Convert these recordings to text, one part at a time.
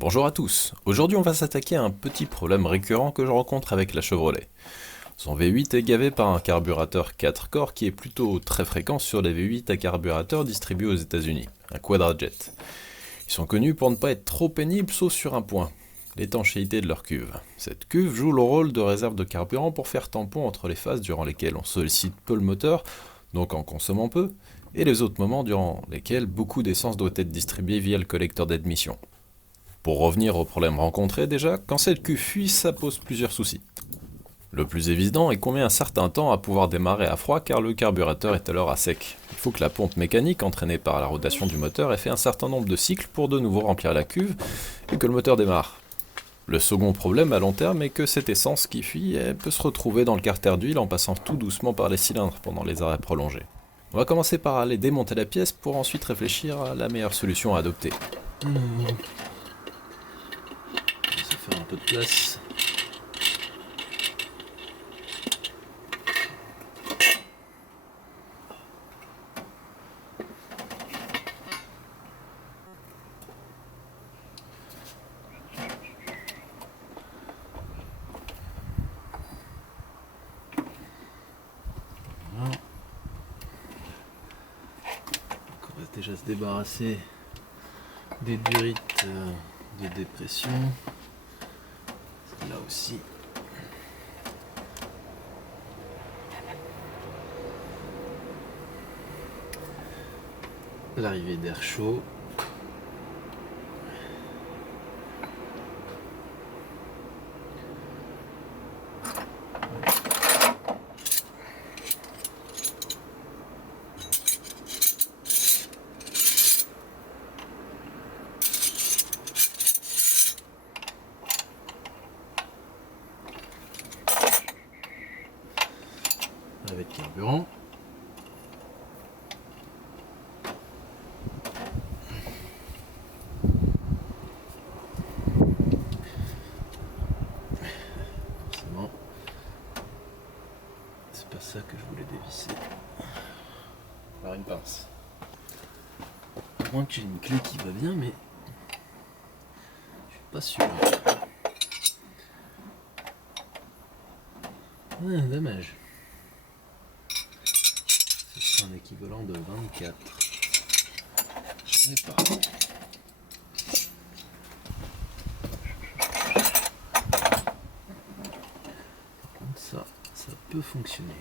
Bonjour à tous, aujourd'hui on va s'attaquer à un petit problème récurrent que je rencontre avec la Chevrolet. Son V8 est gavé par un carburateur 4 corps qui est plutôt très fréquent sur les V8 à carburateur distribués aux États-Unis, un Quadrajet. Ils sont connus pour ne pas être trop pénibles sauf sur un point, l'étanchéité de leur cuve. Cette cuve joue le rôle de réserve de carburant pour faire tampon entre les phases durant lesquelles on sollicite peu le moteur, donc en consommant peu, et les autres moments durant lesquels beaucoup d'essence doit être distribuée via le collecteur d'admission. Pour revenir au problème rencontré déjà, quand cette cuve fuit, ça pose plusieurs soucis. Le plus évident est qu'on met un certain temps à pouvoir démarrer à froid car le carburateur est alors à sec. Il faut que la pompe mécanique entraînée par la rotation du moteur ait fait un certain nombre de cycles pour de nouveau remplir la cuve et que le moteur démarre. Le second problème à long terme est que cette essence qui fuit elle peut se retrouver dans le carter d'huile en passant tout doucement par les cylindres pendant les arrêts prolongés. On va commencer par aller démonter la pièce pour ensuite réfléchir à la meilleure solution à adopter. Ça fait un peu de place. Voilà. Donc on va déjà se débarrasser des durites de dépression. Là aussi. L'arrivée d'air chaud. Avec carburant. Forcément, c'est pas ça que je voulais dévisser. Par une pince. À moins que j'ai une clé qui va bien, mais je suis pas sûr. Ah, dommage. C'est un équivalent de 24. Je n'ai pas. Par contre, ça peut fonctionner.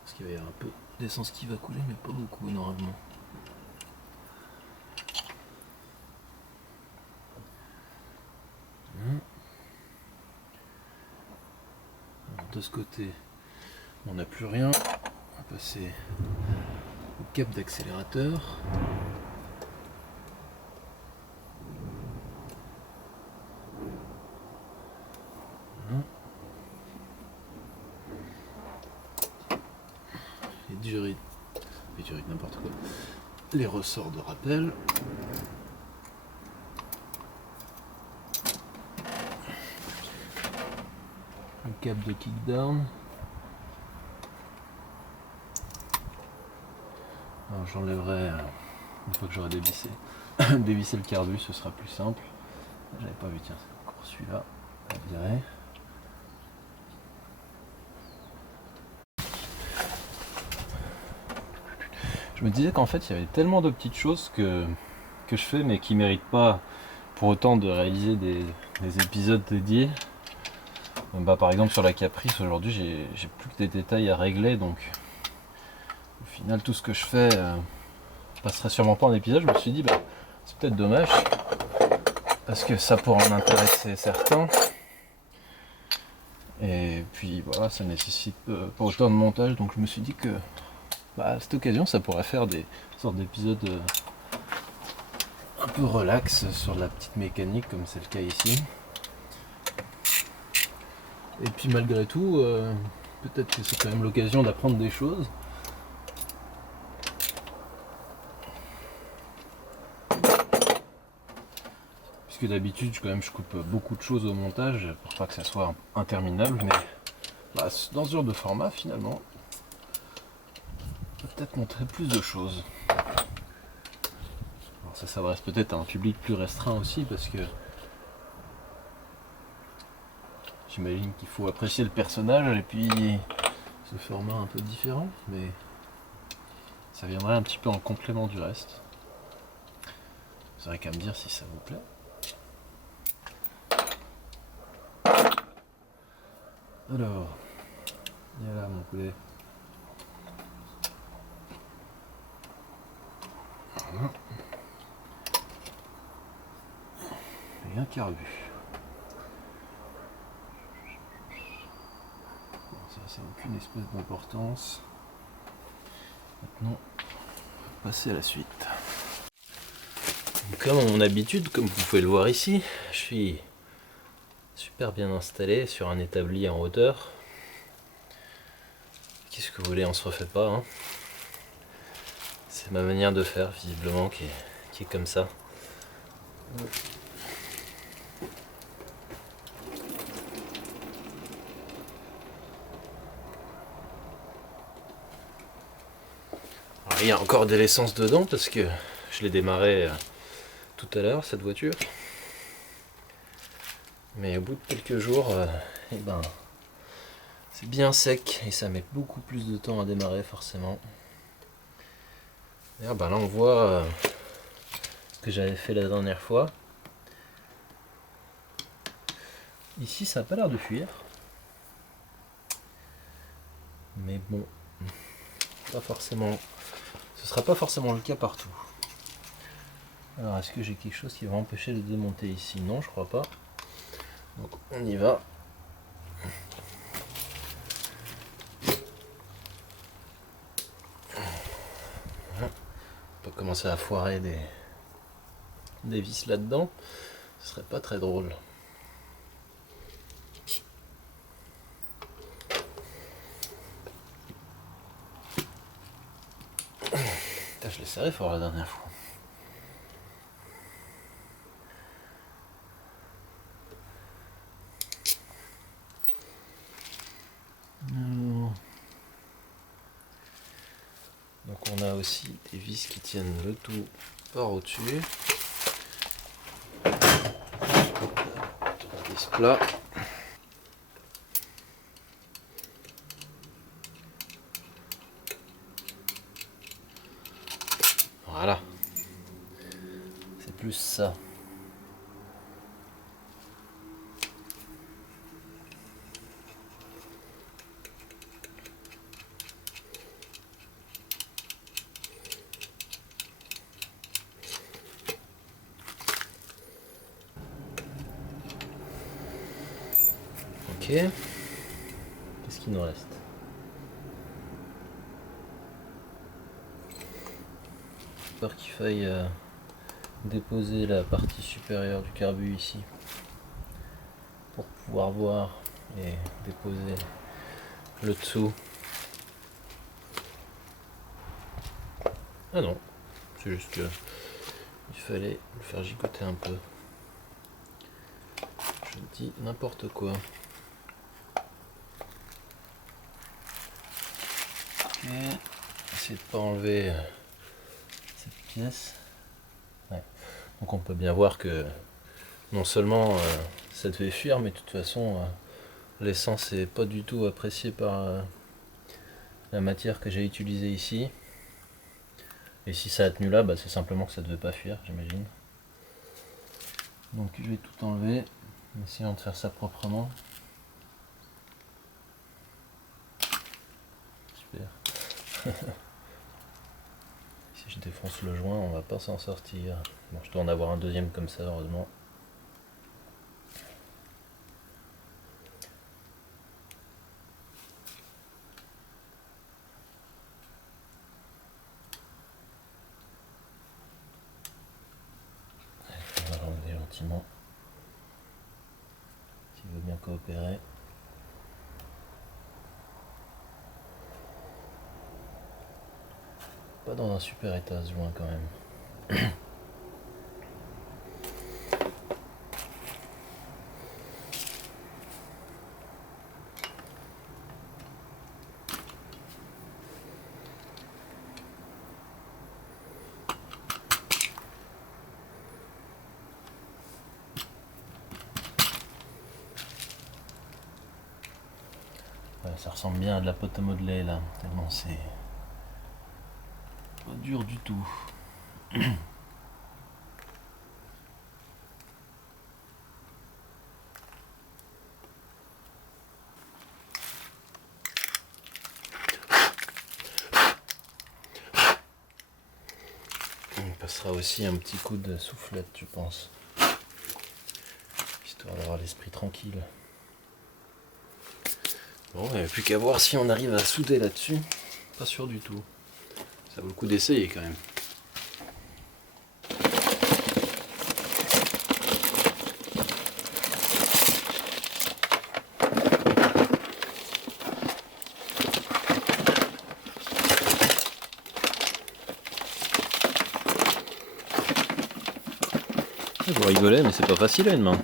Parce qu'il va y avoir un peu d'essence qui va couler, mais pas beaucoup normalement. Alors, de ce côté, on n'a plus rien. On va passer au cap d'accélérateur. Voilà. Les durites n'importe quoi. Les ressorts de rappel. Un cap de kickdown. Alors j'enlèverai une fois que j'aurai dévissé. Dévisser le carbu, ce sera plus simple. J'avais pas vu, tiens, c'est encore celui-là à virer. Je me disais qu'en fait il y avait tellement de petites choses que je fais mais qui méritent pas pour autant de réaliser des épisodes dédiés. Par exemple sur la Caprice aujourd'hui j'ai plus que des détails à régler, donc au final tout ce que je fais passerait sûrement pas en épisode. Je me suis dit c'est peut-être dommage parce que ça pourrait en intéresser certains, et puis voilà, ça nécessite pas autant de montage, donc je me suis dit que à cette occasion ça pourrait faire des sortes d'épisodes un peu relax sur de la petite mécanique comme c'est le cas ici. Et puis malgré tout, peut-être que c'est quand même l'occasion d'apprendre des choses. Puisque d'habitude quand même je coupe beaucoup de choses au montage pour pas que ça soit interminable, mais bah, dans ce genre de format finalement on peut peut-être montrer plus de choses. Alors ça s'adresse peut-être à un public plus restreint aussi parce que j'imagine qu'il faut apprécier le personnage et puis ce format un peu différent, mais ça viendrait un petit peu en complément du reste. Vous aurez qu'à me dire si ça vous plaît. Alors, viens là mon poulet. Voilà. Et un carbu. Bon, ça n'a aucune espèce d'importance. Maintenant, on va passer à la suite. Comme à mon habitude, comme vous pouvez le voir ici, je suis super bien installé sur un établi en hauteur. Qu'est-ce que vous voulez, on se refait pas, hein. C'est ma manière de faire visiblement qui est comme ça. Alors, il y a encore de l'essence dedans parce que je l'ai démarré tout à l'heure cette voiture. Mais au bout de quelques jours, eh ben, c'est bien sec et ça met beaucoup plus de temps à démarrer forcément. D'ailleurs, ben là on voit ce que j'avais fait la dernière fois. Ici ça n'a pas l'air de fuir. Mais bon, pas forcément. Ce sera pas forcément le cas partout. Alors est-ce que j'ai quelque chose qui va empêcher de démonter ici? Non, je crois pas. Donc on y va. On peut commencer à foirer des vis là-dedans. Ce serait pas très drôle. Putain, je l'ai serré fort la dernière fois. Donc on a aussi des vis qui tiennent le tout par au-dessus. Vis plat. Voilà. C'est plus ça. Ok. Qu'est-ce qu'il nous reste? J'espère qu'il faille déposer la partie supérieure du carbu ici pour pouvoir voir et déposer le dessous. Ah non, c'est juste que il fallait le faire gigoter un peu. Je dis n'importe quoi. Ok, essayer de pas enlever cette pièce. Ouais. Donc on peut bien voir que non seulement ça devait fuir, mais de toute façon l'essence n'est pas du tout appréciée par la matière que j'ai utilisée ici. Et si ça a tenu là, bah, c'est simplement que ça ne devait pas fuir, j'imagine. Donc je vais tout enlever, en essayant de faire ça proprement. Super. Si je défonce le joint, on va pas s'en sortir. Bon, je dois en avoir un deuxième comme ça, heureusement. On va l'enlever gentiment. S'il veut bien coopérer. Pas dans un super état ce joint quand même. Ça ressemble bien à de la pâte à modeler là, tellement c'est pas dur du tout. On passera aussi un petit coup de soufflette, je pense, histoire d'avoir l'esprit tranquille. Bon, il n'y a plus qu'à voir si on arrive à souder là-dessus. Pas sûr du tout. Ça vaut le coup d'essayer quand même. Vous rigolez, mais c'est pas facile à une main.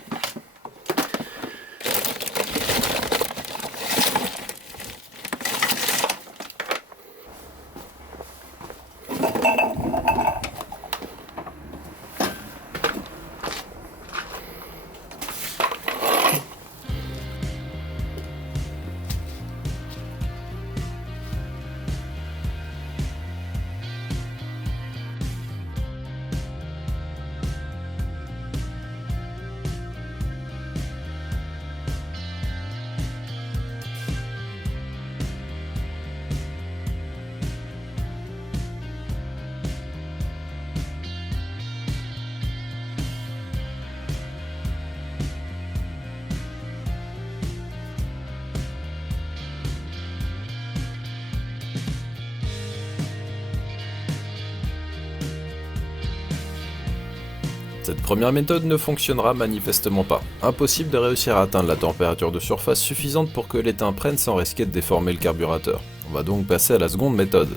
Cette première méthode ne fonctionnera manifestement pas. Impossible de réussir à atteindre la température de surface suffisante pour que l'étain prenne sans risquer de déformer le carburateur. On va donc passer à la seconde méthode.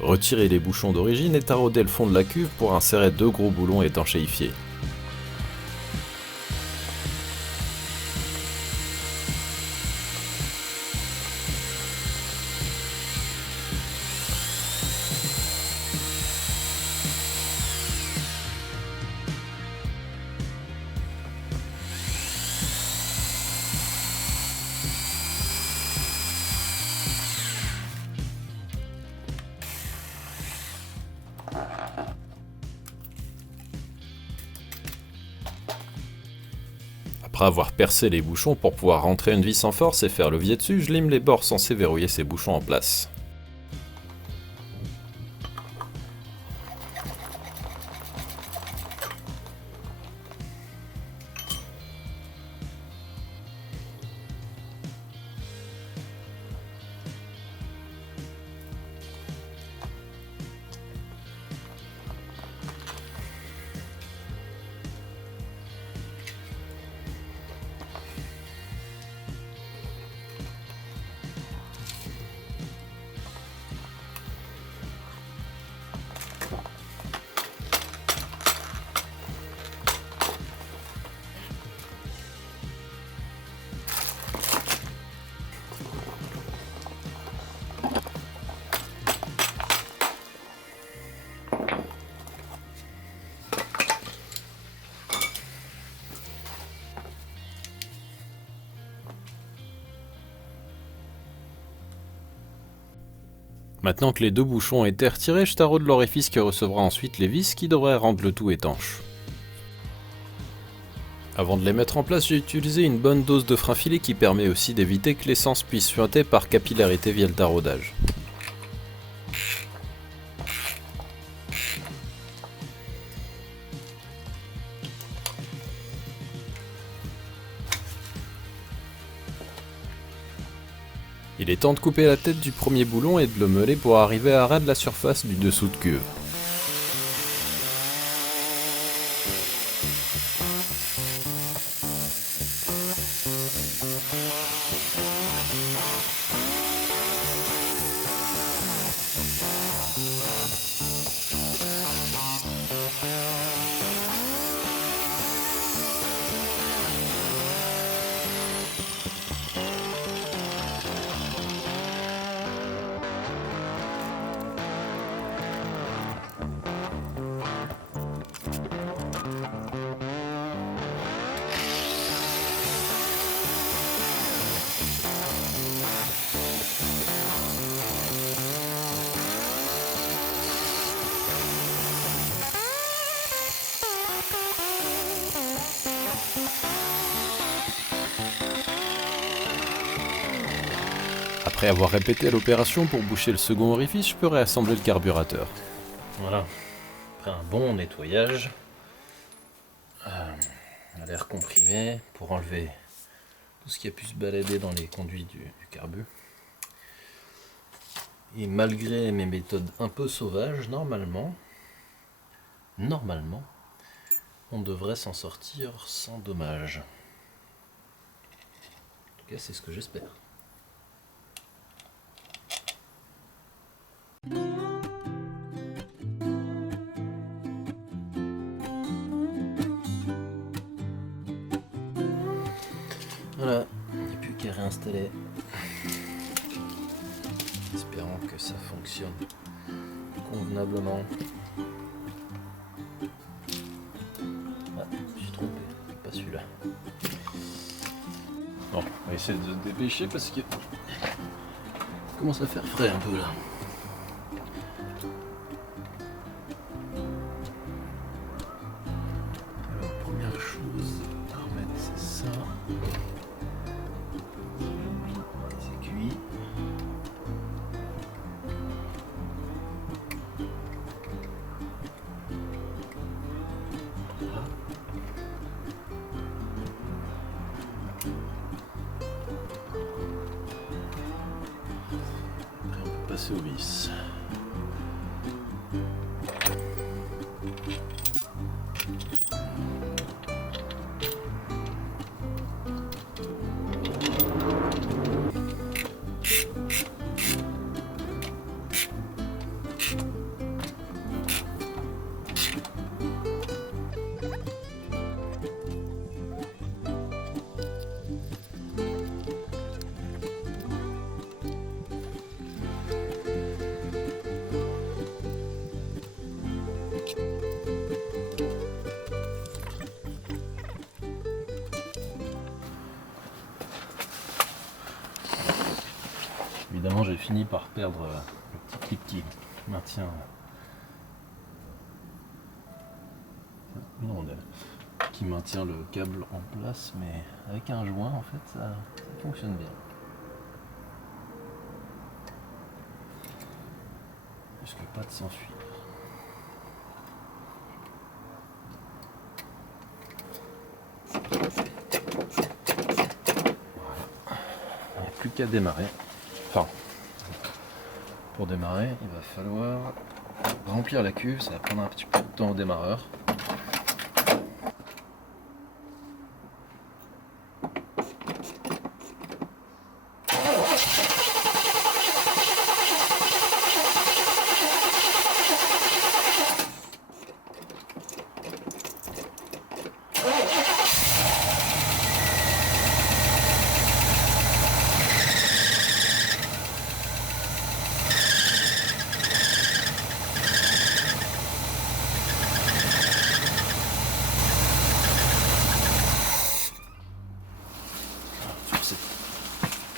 Retirer les bouchons d'origine et tarauder le fond de la cuve pour insérer 2 gros boulons étanchéifiés. Après avoir percé les bouchons pour pouvoir rentrer une vis en force et faire levier dessus, je lime les bords censés verrouiller ces bouchons en place. Maintenant que les 2 bouchons ont été retirés, je taraude l'orifice qui recevra ensuite les vis qui devraient rendre le tout étanche. Avant de les mettre en place, j'ai utilisé une bonne dose de frein filé qui permet aussi d'éviter que l'essence puisse suinter par capillarité via le taraudage. Il est temps de couper la tête du premier boulon et de le meuler pour arriver à ras de la surface du dessous de cuve. Après avoir répété l'opération pour boucher le second orifice, je peux réassembler le carburateur. Voilà, après un bon nettoyage à l'air comprimé pour enlever tout ce qui a pu se balader dans les conduits du carbu. Et malgré mes méthodes un peu sauvages, normalement, on devrait s'en sortir sans dommage. En tout cas, c'est ce que j'espère. Voilà, il n'y a plus qu'à réinstaller. Espérons que ça fonctionne convenablement. Ah, je suis trompé, c'est pas celui-là. Bon, on va essayer de se dépêcher parce que commence à faire frais un peu là. Alors, première chose à remettre, c'est ça. Les aiguilles. Après, on peut passer au vis. Évidemment, j'ai fini par perdre le petit clip qui maintient qui maintient le câble en place, mais avec un joint en fait ça fonctionne bien. Jusque pas de s'enfuir. Voilà. Il n'y a plus qu'à démarrer. Enfin, pour démarrer, il va falloir remplir la cuve, ça va prendre un petit peu de temps au démarreur.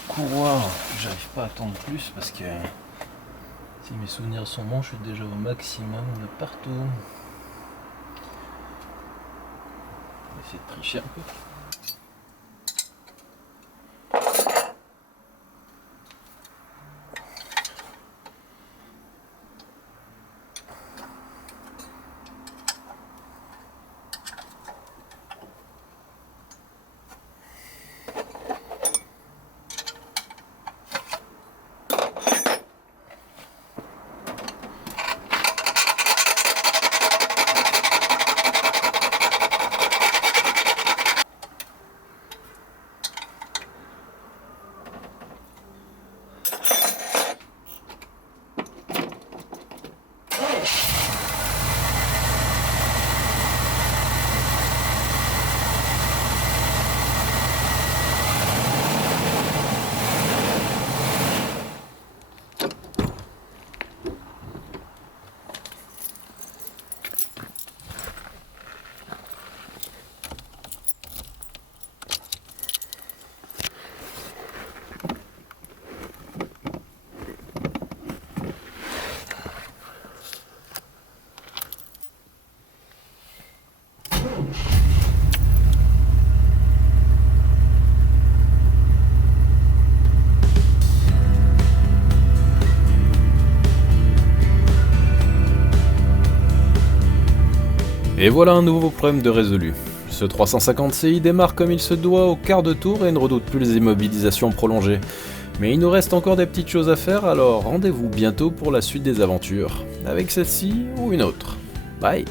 Courroie, j'arrive pas à attendre plus parce que si mes souvenirs sont bons, je suis déjà au maximum de partout. On va essayer de tricher un peu. Et voilà un nouveau problème de résolu. Ce 350 CI démarre comme il se doit au quart de tour et ne redoute plus les immobilisations prolongées. Mais il nous reste encore des petites choses à faire, alors rendez-vous bientôt pour la suite des aventures, avec celle-ci ou une autre. Bye.